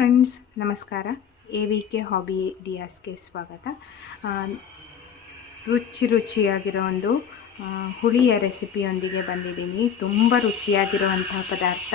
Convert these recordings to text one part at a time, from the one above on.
Friends ನಮಸ್ಕಾರ. A V K hobby ಡಿಯಾಸ್ಗೆ ಸ್ವಾಗತ. ರುಚಿ ರುಚಿಯಾಗಿರೋ ಒಂದು ಹುಳಿಯ ರೆಸಿಪಿಯೊಂದಿಗೆ ಬಂದಿದ್ದೀನಿ. ತುಂಬ ರುಚಿಯಾಗಿರುವಂತಹ ಪದಾರ್ಥ.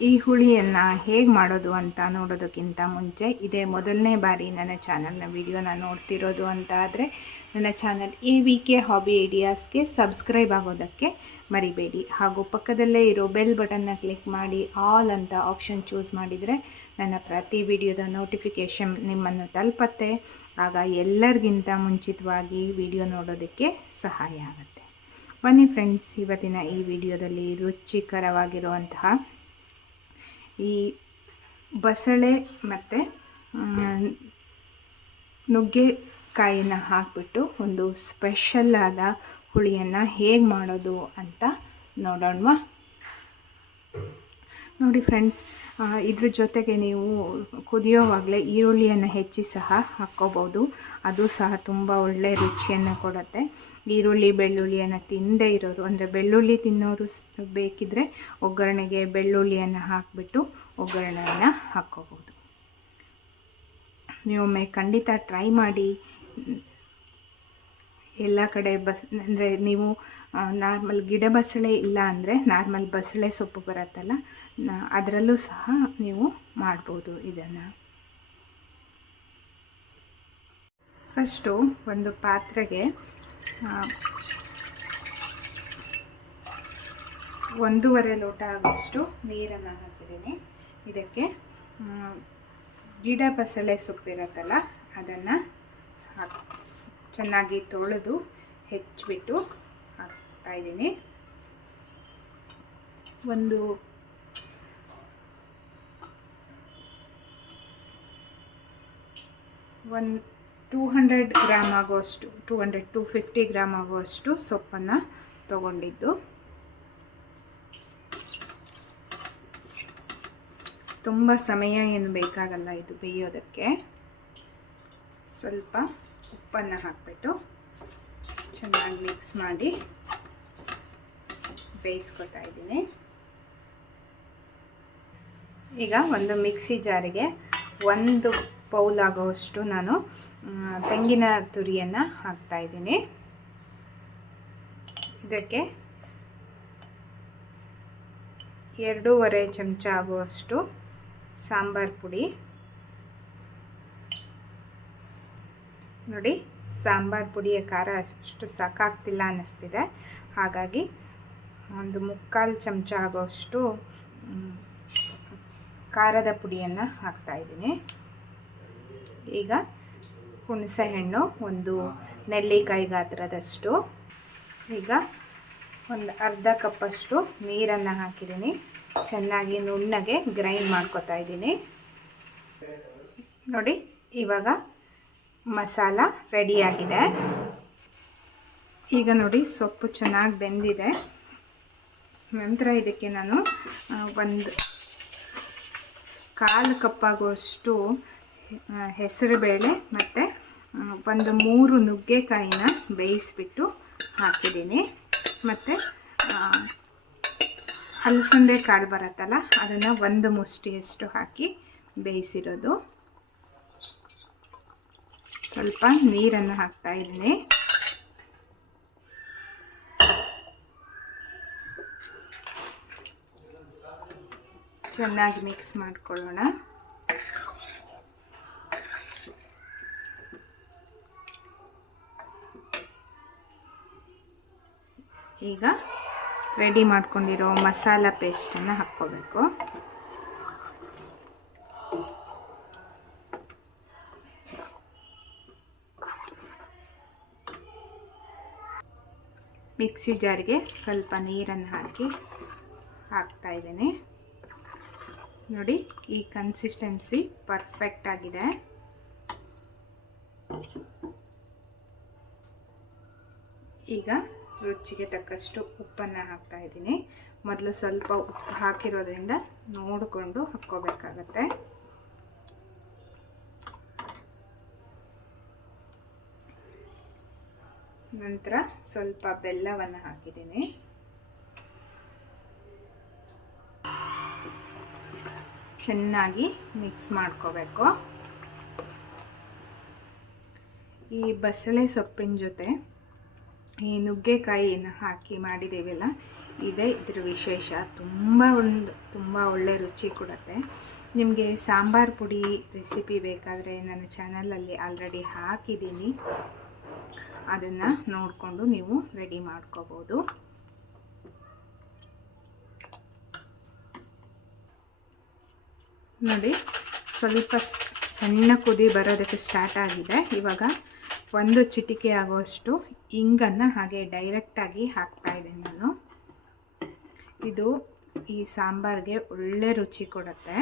ಈ ಹುಳಿಯನ್ನು ಹೇಗೆ ಮಾಡೋದು ಅಂತ ನೋಡೋದಕ್ಕಿಂತ ಮುಂಚೆ ಇದೇ ಮೊದಲನೇ ಬಾರಿ ನನ್ನ ಚಾನಲ್ನ ವಿಡಿಯೋನ ನೋಡ್ತಿರೋದು ಅಂತ ಆದರೆ ನನ್ನ channel A V K hobby ಐಡಿಯಾಸ್ಗೆ subscribe ಆಗೋದಕ್ಕೆ ಮರಿಬೇಡಿ. ಹಾಗೂ ಪಕ್ಕದಲ್ಲೇ ಇರೋ ಬೆಲ್ ಬಟನ್ನ ಕ್ಲಿಕ್ ಮಾಡಿ ಆಲ್ ಅಂತ ಆಪ್ಷನ್ ಚೂಸ್ ಮಾಡಿದರೆ ನನ್ನ ಪ್ರತಿ ವಿಡಿಯೋದ ನೋಟಿಫಿಕೇಷನ್ ನಿಮ್ಮನ್ನು ತಲುಪತ್ತೆ. ಆಗ ಎಲ್ಲರಿಗಿಂತ ಮುಂಚಿತವಾಗಿ ವಿಡಿಯೋ ನೋಡೋದಕ್ಕೆ ಸಹಾಯ ಆಗುತ್ತೆ. ಬನ್ನಿ ಫ್ರೆಂಡ್ಸ್, ಇವತ್ತಿನ ಈ ವಿಡಿಯೋದಲ್ಲಿ ರುಚಿಕರವಾಗಿರುವಂತಹ ಈ ಬಸಳೆ ಮತ್ತು ನುಗ್ಗೆಕಾಯಿನ ಹಾಕಿಬಿಟ್ಟು ಒಂದು ಸ್ಪೆಷಲ್ ಆದ ಹುಳಿಯನ್ನು ಹೇಗೆ ಮಾಡೋದು ಅಂತ ನೋಡೋಣವಾ? ನೋಡಿ ಫ್ರೆಂಡ್ಸ್ ಇದ್ರ ಜೊತೆಗೆ ನೀವು ಕುದಿಯೋವಾಗಲೇ ಈರುಳ್ಳಿಯನ್ನು ಹೆಚ್ಚಿ ಸಹ ಹಾಕ್ಕೋಬೋದು. ಅದು ಸಹ ತುಂಬ ಒಳ್ಳೆ ರುಚಿಯನ್ನು ಕೊಡುತ್ತೆ. ಈರುಳ್ಳಿ, ಬೆಳ್ಳುಳ್ಳಿಯನ್ನು ತಿನ್ನದೇ ಇರೋರು, ಅಂದರೆ ಬೆಳ್ಳುಳ್ಳಿ ತಿನ್ನೋರು ಬೇಕಿದ್ರೆ ಒಗ್ಗರಣೆಗೆ ಬೆಳ್ಳುಳ್ಳಿಯನ್ನು ಹಾಕಿಬಿಟ್ಟು ಒಗ್ಗರಣೆಯನ್ನು ಹಾಕ್ಕೋಬೋದು ನೀವೊಮ್ಮೆ ಖಂಡಿತ ಟ್ರೈ ಮಾಡಿ. ಎಲ್ಲ ಕಡೆ ಬಸ್, ಅಂದರೆ ನೀವು ನಾರ್ಮಲ್ ಗಿಡ ಬಸಳೆ ಇಲ್ಲ ಅಂದರೆ ನಾರ್ಮಲ್ ಬಸಳೆ ಸೊಪ್ಪು ಬರುತ್ತಲ್ಲ ಅದರಲ್ಲೂ ಸಹ ನೀವು ಮಾಡ್ಬೋದು ಇದನ್ನು. ಫಸ್ಟು ಒಂದು ಪಾತ್ರೆಗೆ ಒಂದೂವರೆ ಲೋಟ ಆಗುವಷ್ಟು ನೀರನ್ನು ಹಾಕಿದ್ದೀನಿ. ಇದಕ್ಕೆ ಗಿಡ ಬಸಳೆ ಸೊಪ್ಪಿರುತ್ತಲ್ಲ ಅದನ್ನು ಹಾಕಿ, ಚೆನ್ನಾಗಿ ತೊಳೆದು ಹೆಚ್ಚಿಬಿಟ್ಟು ಹಾಕ್ತಾಯಿದ್ದೀನಿ ಒಂದು ಒಂದು ಟೂ ಹಂಡ್ರೆಡ್ ಗ್ರಾಮ್ ಆಗುವಷ್ಟು two hundred two fifty gram ಆಗುವಷ್ಟು ಸೊಪ್ಪನ್ನು ತಗೊಂಡಿದ್ದು. ತುಂಬ ಸಮಯ ಏನು ಬೇಕಾಗಲ್ಲ ಇದು ಬೇಯೋದಕ್ಕೆ. ಸ್ವಲ್ಪ ಉಪ್ಪನ್ನು ಹಾಕಿಬಿಟ್ಟು ಚೆನ್ನಾಗಿ ಮಿಕ್ಸ್ ಮಾಡಿ ಬೇಯಿಸ್ಕೊತಾ ಇದ್ದೀನಿ. ಈಗ ಒಂದು ಮಿಕ್ಸಿ ಜಾರಿಗೆ ಒಂದು ಬೌಲ್ ಆಗೋವಷ್ಟು ನಾನು ತೆಂಗಿನ ತುರಿಯನ್ನು ಹಾಕ್ತಾ ಇದ್ದೀನಿ. ಇದಕ್ಕೆ ಎರಡೂವರೆ ಚಮಚ ಆಗುವಷ್ಟು ಸಾಂಬಾರ್ ಪುಡಿ. ನೋಡಿ, ಸಾಂಬಾರ್ ಪುಡಿಯ ಖಾರ ಅಷ್ಟು ಸಾಕಾಗ್ತಿಲ್ಲ ಅನ್ನಿಸ್ತಿದೆ. ಹಾಗಾಗಿ ಒಂದು ಮುಕ್ಕಾಲು ಚಮಚ ಆಗುವಷ್ಟು ಖಾರದ ಪುಡಿಯನ್ನು ಹಾಕ್ತಾ ಇದ್ದೀನಿ. ಈಗ ಹುಣಸೆಹಣ್ಣು ಒಂದು ನೆಲ್ಲಿಕಾಯಿ ಗಾತ್ರದಷ್ಟು. ಈಗ ಒಂದು ಅರ್ಧ ಕಪ್ಪಷ್ಟು ನೀರನ್ನು ಹಾಕಿದ್ದೀನಿ. ಚೆನ್ನಾಗಿ ನುಣ್ಣಗೆ ಗ್ರೈಂಡ್ ಮಾಡ್ಕೊತಾ ಇದ್ದೀನಿ. ನೋಡಿ, ಇವಾಗ ಮಸಾಲ ರೆಡಿಯಾಗಿದೆ. ಈಗ ನೋಡಿ, ಸೊಪ್ಪು ಚೆನ್ನಾಗಿ ಬೆಂದಿದೆ. ನಂತರ ಇದಕ್ಕೆ ನಾನು ಒಂದು ಕಾಲು ಕಪ್ಪಾಗುವಷ್ಟು ಹೆಸರುಬೇಳೆ ಮತ್ತು ಒಂದು ಮೂರು ನುಗ್ಗೆಕಾಯಿನ ಬೇಯಿಸ್ಬಿಟ್ಟು ಹಾಕಿದ್ದೀನಿ. ಮತ್ತು ಅಲಸಂದೆ ಕಾಳು ಬರುತ್ತಲ್ಲ, ಅದನ್ನು ಒಂದು ಮುಷ್ಟಿಯಷ್ಟು ಹಾಕಿ ಬೇಯಿಸಿರೋದು. ಸ್ವಲ್ಪ ನೀರನ್ನು ಹಾಕ್ತಾ ಇದ್ದೀನಿ. ಚೆನ್ನಾಗಿ ಮಿಕ್ಸ್ ಮಾಡ್ಕೊಳ್ಳೋಣ. ಈಗ ರೆಡಿ ಮಾಡ್ಕೊಂಡಿರೋ ಮಸಾಲ ಪೇಸ್ಟನ್ನು ಹಾಕ್ಕೋಬೇಕು. ಮಿಕ್ಸಿ ಜಾರಿಗೆ ಸ್ವಲ್ಪ ನೀರನ್ನು ಹಾಕಿ ಹಾಕ್ತಾ ಇದ್ದೀನಿ. ನೋಡಿ, ಈ ಕನ್ಸಿಸ್ಟೆನ್ಸಿ ಪರ್ಫೆಕ್ಟ್ ಆಗಿದೆ. ಈಗ ರುಚಿಗೆ ತಕ್ಕಷ್ಟು ಉಪ್ಪನ್ನು ಹಾಕ್ತಾ ಇದ್ದೀನಿ. ಮೊದಲು ಸ್ವಲ್ಪ ಉಪ್ಪು ಹಾಕಿರೋದ್ರಿಂದ ನೋಡಿಕೊಂಡು ಹಾಕ್ಕೋಬೇಕಾಗತ್ತೆ. ನಂತರ ಸ್ವಲ್ಪ ಬೆಲ್ಲವನ್ನು ಹಾಕಿದ್ದೀನಿ. ಚೆನ್ನಾಗಿ ಮಿಕ್ಸ್ ಮಾಡ್ಕೋಬೇಕು. ಈ ಬಸಳೆ ಸೊಪ್ಪಿನ ಜೊತೆ ಈ ನುಗ್ಗೆಕಾಯಿನ ಹಾಕಿ ಮಾಡಿದ್ದೀವಲ್ಲ, ಇದೇ ಇದ್ರ ವಿಶೇಷ. ತುಂಬ ಒಂದು ತುಂಬ ಒಳ್ಳೆ ರುಚಿ ಕೊಡುತ್ತೆ. ನಿಮಗೆ ಸಾಂಬಾರು ಪುಡಿ ರೆಸಿಪಿ ಬೇಕಾದರೆ ನನ್ನ ಚಾನಲಲ್ಲಿ ಆಲ್ರೆಡಿ ಹಾಕಿದ್ದೀನಿ. ಅದನ್ನು ನೋಡಿಕೊಂಡು ನೀವು ರೆಡಿ ಮಾಡ್ಕೋಬೋದು. ನೋಡಿ, ಸ್ವಲ್ಪ ಸಣ್ಣ ಕುದಿ ಬರೋದಕ್ಕೆ ಸ್ಟಾರ್ಟ್ ಆಗಿದೆ. ಇವಾಗ ಒಂದು ಚಿಟಿಕೆ ಆಗುವಷ್ಟು ಇಂಗನ್ನು ಹಾಗೆ ಡೈರೆಕ್ಟಾಗಿ ಹಾಕ್ತಾ ಇದ್ದೀನಿ ನಾನು. ಇದು ಈ ಸಾಂಬಾರಿಗೆ ಒಳ್ಳೆ ರುಚಿ ಕೊಡುತ್ತೆ.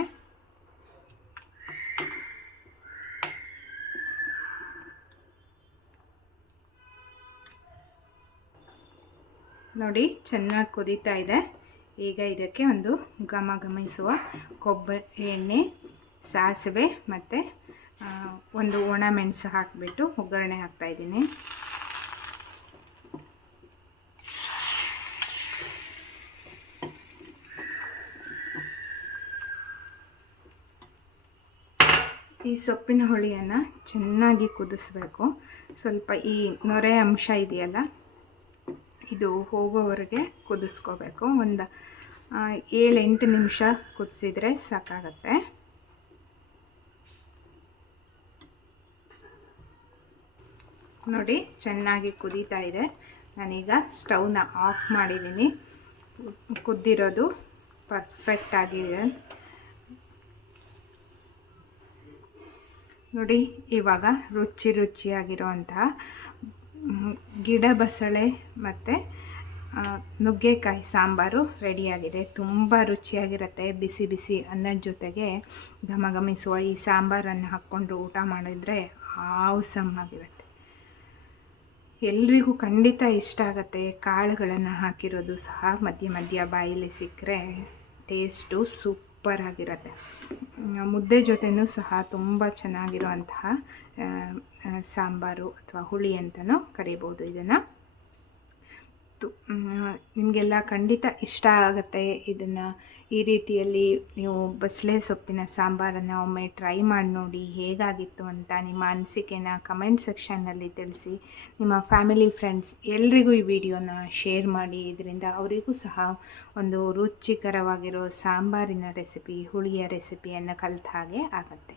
ನೋಡಿ, ಚೆನ್ನಾಗಿ ಕುದೀತಾ ಇದೆ. ಈಗ ಇದಕ್ಕೆ ಒಂದು ಘಮ ಘಮಿಸುವ ಕೊಬ್ಬರಿ ಎಣ್ಣೆ, ಸಾಸಿವೆ ಮತ್ತು ಒಂದು ಒಣ ಮೆಣಸು ಹಾಕಿಬಿಟ್ಟು ಒಗ್ಗರಣೆ ಹಾಕ್ತಾಯಿದ್ದೀನಿ ಈ ಸೊಪ್ಪಿನ ಹುಳಿಯನ್ನು ಚೆನ್ನಾಗಿ ಕುದಿಸ್ಬೇಕು. ಸ್ವಲ್ಪ ಈ ನೊರೆ ಅಂಶ ಇದೆಯಲ್ಲ, ಇದು ಹೋಗೋವರೆಗೆ ಕುದಿಸ್ಕೋಬೇಕು. ಒಂದು ಏಳೆಂಟು ನಿಮಿಷ ಕುದಿಸಿದ್ರೆ ಸಾಕಾಗತ್ತೆ. ನೋಡಿ, ಚೆನ್ನಾಗಿ ಕುದೀತಾ ಇದೆ. ನಾನೀಗ ಸ್ಟವ್ನ ಆಫ್ ಮಾಡಿದ್ದೀನಿ. ಕುದ್ದಿರೋದು ಪರ್ಫೆಕ್ಟ್ ಆಗಿದೆ. ನೋಡಿ, ಇವಾಗ ರುಚಿ ರುಚಿಯಾಗಿರುವಂತಹ ಗಿಡ ಬಸಳೆ ಮತ್ತು ನುಗ್ಗೆಕಾಯಿ ಸಾಂಬಾರು ರೆಡಿಯಾಗಿದೆ. ತುಂಬ ರುಚಿಯಾಗಿರುತ್ತೆ. ಬಿಸಿ ಬಿಸಿ ಅನ್ನದ ಜೊತೆಗೆ ಘಮ ಘಮಿಸುವ ಈ ಸಾಂಬಾರನ್ನು ಹಾಕ್ಕೊಂಡು ಊಟ ಮಾಡಿದರೆ ಆಸಮ್ ಆಗಿರುತ್ತೆ ಎಲ್ರಿಗೂ ಖಂಡಿತ ಇಷ್ಟ ಆಗುತ್ತೆ. ಕಾಳುಗಳನ್ನು ಹಾಕಿರೋದು ಸಹ ಮಧ್ಯ ಮಧ್ಯ ಬಾಯಲ್ಲಿ ಸಿಕ್ಕರೆ ಟೇಸ್ಟು ಸೂಪರ್ ಆಗಿರುತ್ತೆ. ಮುದ್ದೆ ಜೊತೆನೂ ಸಹ ತುಂಬ ಚೆನ್ನಾಗಿರುವಂತಹ ಸಾಂಬಾರು ಅಥವಾ ಹುಳಿ ಅಂತಲೂ ಕರಿಬೋದು ಇದನ್ನು. ನಿಮಗೆಲ್ಲ ಖಂಡಿತ ಇಷ್ಟ ಆಗುತ್ತೆ ಇದನ್ನು. ಈ ರೀತಿಯಲ್ಲಿ ನೀವು ಬಸಳೆ ಸೊಪ್ಪಿನ ಸಾಂಬಾರನ್ನು ಒಮ್ಮೆ ಟ್ರೈ ಮಾಡಿ ನೋಡಿ ಹೇಗಾಗಿತ್ತು ಅಂತ ನಿಮ್ಮ ಅನಿಸಿಕೆನ ಕಮೆಂಟ್ ಸೆಕ್ಷನ್ನಲ್ಲಿ ತಿಳಿಸಿ. ನಿಮ್ಮ ಫ್ಯಾಮಿಲಿ ಫ್ರೆಂಡ್ಸ್ ಎಲ್ರಿಗೂ ಈ ವಿಡಿಯೋನ ಶೇರ್ ಮಾಡಿ. ಇದರಿಂದ ಅವರಿಗೂ ಸಹ ಒಂದು ರುಚಿಕರವಾಗಿರೋ ಸಾಂಬಾರಿನ ರೆಸಿಪಿ, ಹುಳಿಯ ರೆಸಿಪಿಯನ್ನು ಕಲಿತ ಹಾಗೆ ಆಗುತ್ತೆ.